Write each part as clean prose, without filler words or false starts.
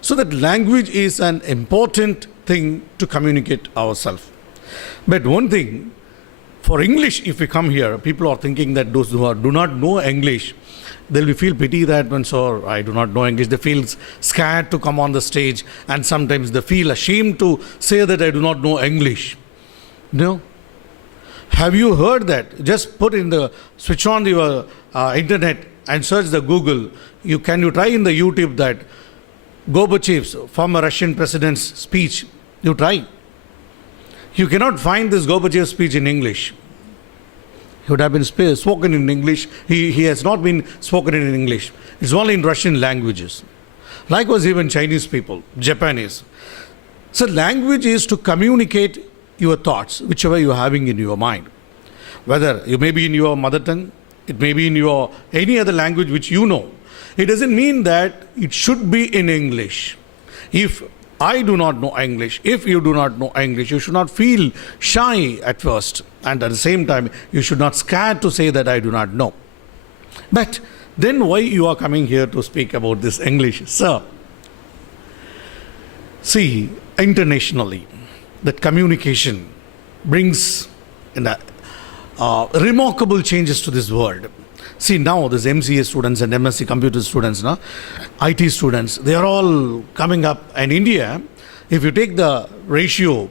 So that language is an important thing to communicate ourselves. But one thing, for English, if we come here, people are thinking that those who do not know English, they'll feel pity that when, sir, I do not know English. They feel scared to come on the stage, and sometimes they feel ashamed to say that I do not know English. No. Have you heard that? Just switch on your internet and search the Google. Can you try in the YouTube that Gorbachev's former Russian president's speech? You try. You cannot find this Gorbachev speech in English. It would have been spoken in English. He has not been spoken in English. It's only in Russian languages. Likewise, even Chinese people, Japanese. So language is to communicate your thoughts, whichever you are having in your mind. Whether you may be in your mother tongue, it may be in your any other language which you know. It doesn't mean that it should be in English. If I do not know English, if you do not know English, you should not feel shy at first. And at the same time, you should not scared to say that I do not know. But then why you are coming here to speak about this English? Sir, see, internationally, that communication brings remarkable changes to this world. See, now these MCA students and MSc computer students, IT students, they are all coming up. And India, if you take the ratio,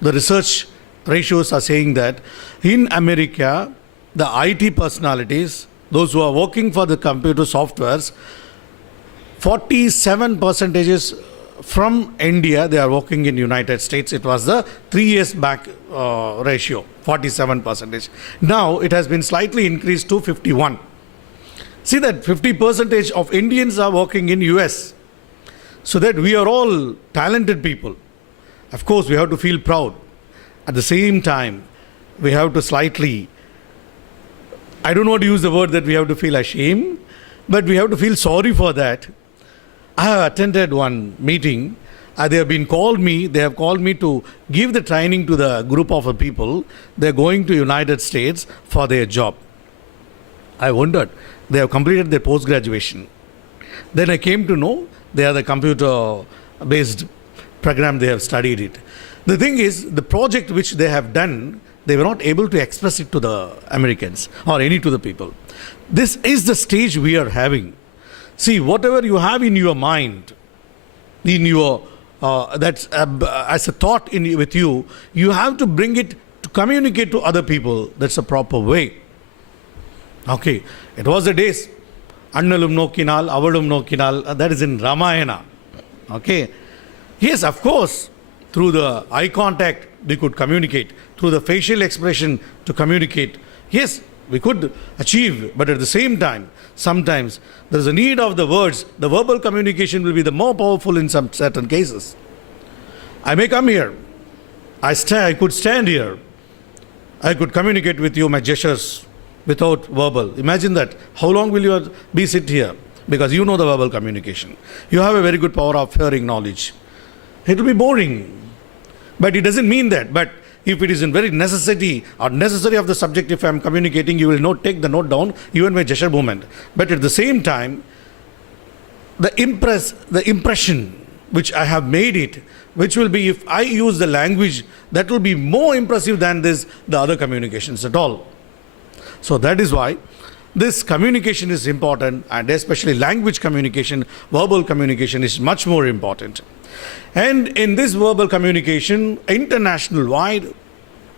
the research ratios are saying that in America, the IT personalities, those who are working for the computer softwares, 47% from India, they are working in United States. It was the 3 years back ratio, 47%. Now it has been slightly increased to 51. See that 50% of Indians are working in US. So that we are all talented people. Of course, we have to feel proud. At the same time, we have to slightly, I don't want to use the word that we have to feel ashamed, but we have to feel sorry for that. I have attended one meeting. They have called me to give the training to the group of people. They're going to United States for their job. I wondered. They have completed their post-graduation. Then I came to know they are the computer-based program, they have studied it. The thing is, the project which they have done, they were not able to express it to the Americans or any to the people. This is the stage we are having. See, whatever you have in your mind, in your that's as a thought with you, you have to bring it to communicate to other people. That's a proper way. Okay, it was the days, Annalum nokinal, Avalum nokinal, that is in Ramayana. Okay, yes, of course, through the eye contact, we could communicate, through the facial expression to communicate. Yes, we could achieve, but at the same time, sometimes there is a need of the words. The verbal communication will be the more powerful in some certain cases. I may come here. I could stand here. I could communicate with you my gestures without verbal. Imagine that. How long will you be sit here? Because you know the verbal communication. You have a very good power of hearing knowledge. It will be boring. But it doesn't mean that. But if it is in very necessity or necessary of the subject, if I am communicating, you will take the note down, even my gesture movement. But at the same time, the impression which I have made it, which will be, if I use the language, that will be more impressive than the other communications at all. So that is why this communication is important, and especially language communication, verbal communication is much more important. And in this verbal communication, international wide,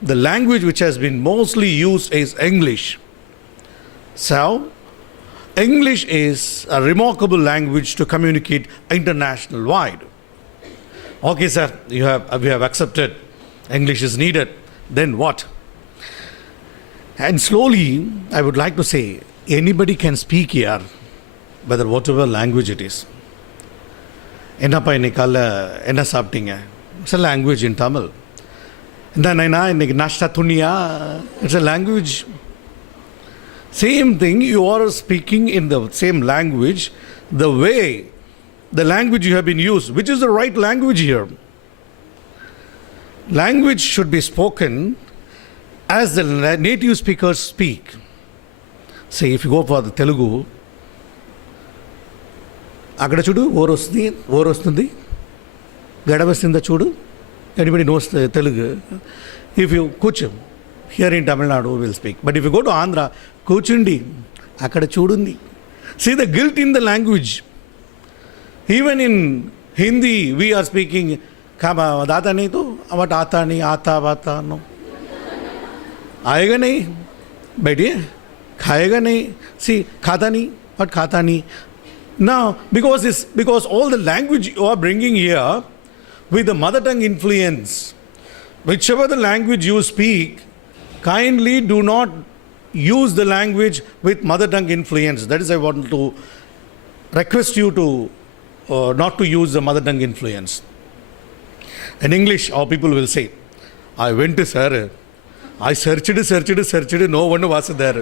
the language which has been mostly used is English. So, English is a remarkable language to communicate international wide. Okay, sir, we have accepted English is needed. Then what? And slowly, I would like to say, anybody can speak here, whether whatever language it is. என்னப்பா இன்னைக்கு காலைல என்ன சாப்பிட்டீங்க? It's a language in Tamil. இன்னைக்கு நாஷ்டா துணியா? It's a language. Same thing, you are speaking in the same language, the way, the language you have been used, which is the right language here. Language should be spoken as the native speakers speak. Say, if you go for the Telugu, అక్కడ చూడు ఓరు వస్తుంది గడవస్తుందా చూడు. Anybody knows Telugu. If you కూర్చో here in Tamil Nadu will speak, but if you go to Andhra కూర్చుండి అక్కడ చూడుంది. See the guilt in the language. Even in Hindi we are speaking दाता नहीं तो वट आता नहीं आता वाता नो आएगा नहीं बैठिए खाएगा नहीं सी खाता नहीं वट खाता नहीं. Now because all the language you are bringing here with the mother tongue influence, whichever the language you speak, kindly do not use the language with mother tongue influence. That is I want to request you to not to use the mother tongue influence. In English, our people will say, I went to sir, I searched, no one was there.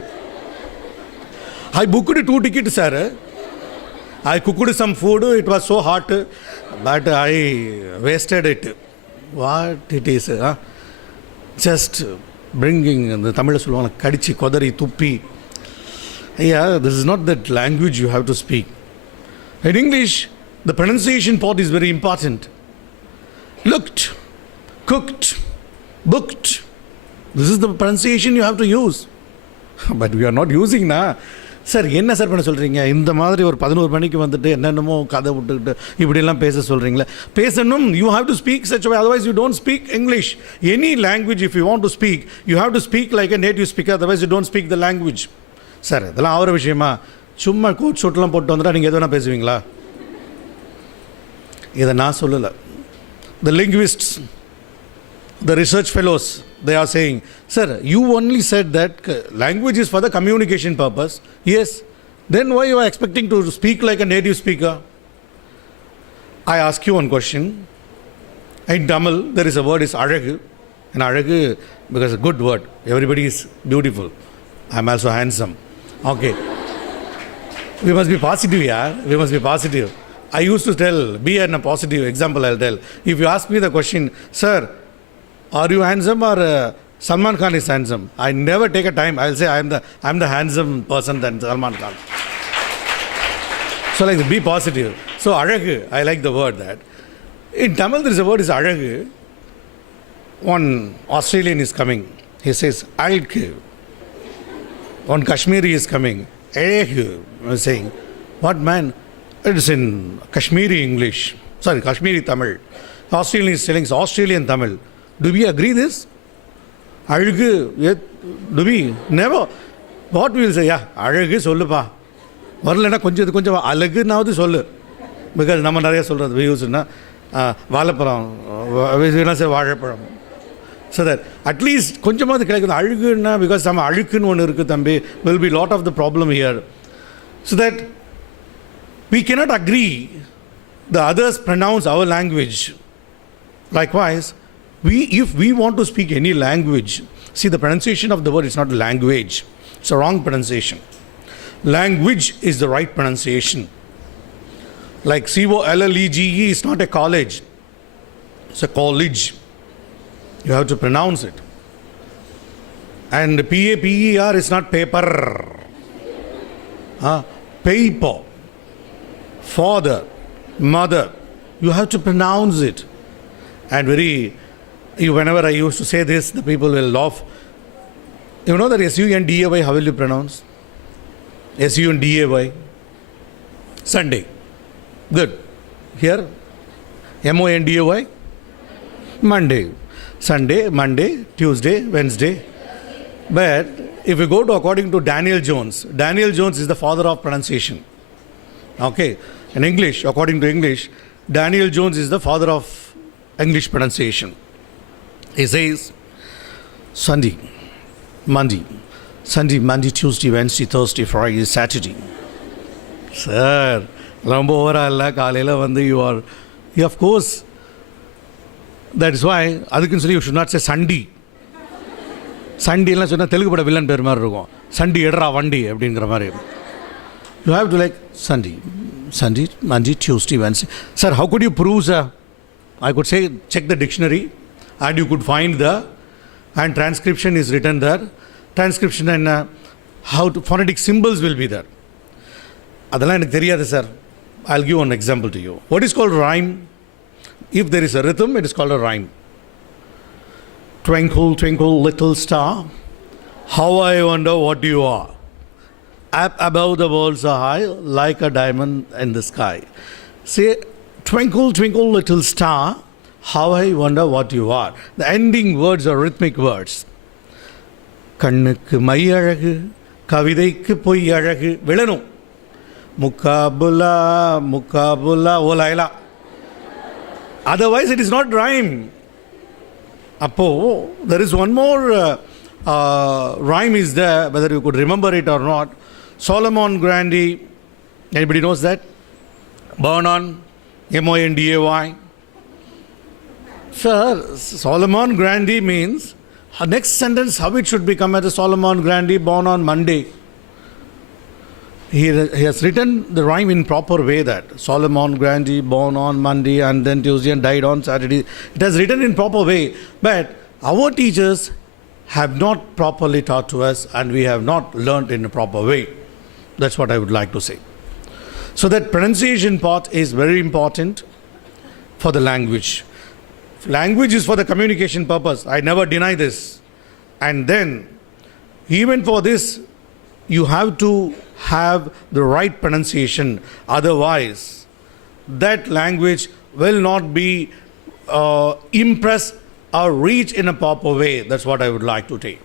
I booked 2 tickets, sir. I cooked some food, it was so hot, but I wasted it. What it is, just bringing the Tamil Sulwana Kadichi, Kodari, Tuppi. Yeah, this is not that language you have to speak. In English, the pronunciation part is very important. Looked, cooked, booked. This is the pronunciation you have to use. But we are not using na. Sir என்ன sir பண்ண சொல்கிறீங்க? இந்த மாதிரி ஒரு 11 மணிக்கு வந்துட்டு என்னென்னமோ கதை விட்டுக்கிட்டு இப்படியெல்லாம் பேச சொல்கிறீங்களே. பேசணும். You have to speak such way, otherwise you don't speak English. Any language if you want to speak you have to speak like a native speaker, otherwise you don't speak the language. Sir இதெல்லாம் ஆகிற விஷயமா? சும்மா code ஷூட்லாம் போட்டு வந்துட்டா நீங்கள் எது வேணால் பேசுவீங்களா? இதை நான் சொல்லலை. The linguists, the research fellows, they are saying, sir, you only said that language is for the communication purpose. Yes, then why you are expecting to speak like a native speaker? I ask you one question. In Tamil, there is a word is Azhagu. And Azhagu, because a good word, everybody is beautiful. I am also handsome. Okay. We must be positive, yeah. We must be positive. I used to tell, be in a positive example I'll tell. If you ask me the question, sir, are you handsome or Salman Khan is handsome? I never take a time. I'll say I'm the handsome person than Salman Khan. So like be positive. So Azhagu, I like the word that. In Tamil there is a word is Azhagu. One Australian is coming. He says, Alku. One Kashmiri is coming. Azhagu. I was saying, what man? It is in Kashmiri English. Sorry, Kashmiri Tamil. Australian is telling Australian Tamil. Do we agree this? Azhagu, do we? Never. What we will say? Yeah, Azhagu sollupa. வரலன்னா கொஞ்சம் அழகுனாவது சொல்லு. Because நம்ம நிறைய சொல்கிறது we use வாழைப்பழம் வாழைப்பழம். So that at least கொஞ்சமாவது கிடைக்குது. அழுகுன்னா பிகாஸ் நம்ம அழுக்குன்னு ஒன்று இருக்குது தம்பி, will be lot of the problem here. So that we cannot agree the others pronounce our language. Likewise, if we want to speak any language, see the pronunciation of the word is not language. It's a wrong pronunciation. Language is the right pronunciation. Like COLLEGE is not a college. It's a college. You have to pronounce it. And PAPER is not paper. Paper. Father, mother, you have to pronounce it. And whenever I used to say this, the people will laugh. You know that SUNDAY, how will you pronounce? SUNDAY. Sunday. Good. Here, MONDAY. Monday. Sunday, Monday, Tuesday, Wednesday. But if you go to according to Daniel Jones is the father of pronunciation. Okay. In English, according to English, Daniel Jones is the father of English pronunciation. He says, Sunday, Monday, Tuesday, Wednesday, Thursday, Friday, Saturday. Sir, ரொம்ப ஓவரா இல்லை. காலையில் வந்து you are, of course, that is why, அதுக்குன்னு சொல்லி you should not say Sunday. சண்டிலாம் சொன்னால் தெலுங்கு பட villain பேர் மாதிரி இருக்கும். சண்டி எடுறா வண்டி அப்படிங்கிற மாதிரி. You have to like Sunday, Monday, Tuesday, Wednesday. Sir, how could you prove, sir? I could say, check the dictionary and you could find and transcription is written there. Transcription and how to phonetic symbols will be there. அதெல்லாம் எனக்கு தெரியாது sir. I'll give one example to you. What is called rhyme? If there is a rhythm, it is called a rhyme. Twinkle, twinkle, little star, how I wonder what you are. Up above the world so high, like a diamond in the sky. Say, twinkle, twinkle, little star, how I wonder what you are. The ending words are rhythmic words. கண்ணுக்கு my அழகு கவிதைக்கு பொய் அழகு விழணும் முக்காபுலா முக்காபுலா ஓ Laila otherwise it is not rhyme appo there is one more rhyme is there whether you could remember it or not Solomon Grundy anybody knows that burn on monday sir Solomon Grundy means next sentence how it should become as a Solomon Grundy born on Monday. He has written the rhyme in proper way that Solomon Grundy born on Monday and then Tuesday and died on Saturday. It has written in proper way, but our teachers have not properly taught to us and we have not learnt in a proper way. That's what I would like to say. So that pronunciation part is very important for the language. Language is for the communication purpose. I never deny this. And then, even for this, you have to have the right pronunciation. Otherwise, that language will not be impressed or reach in a proper way. That's what I would like to take.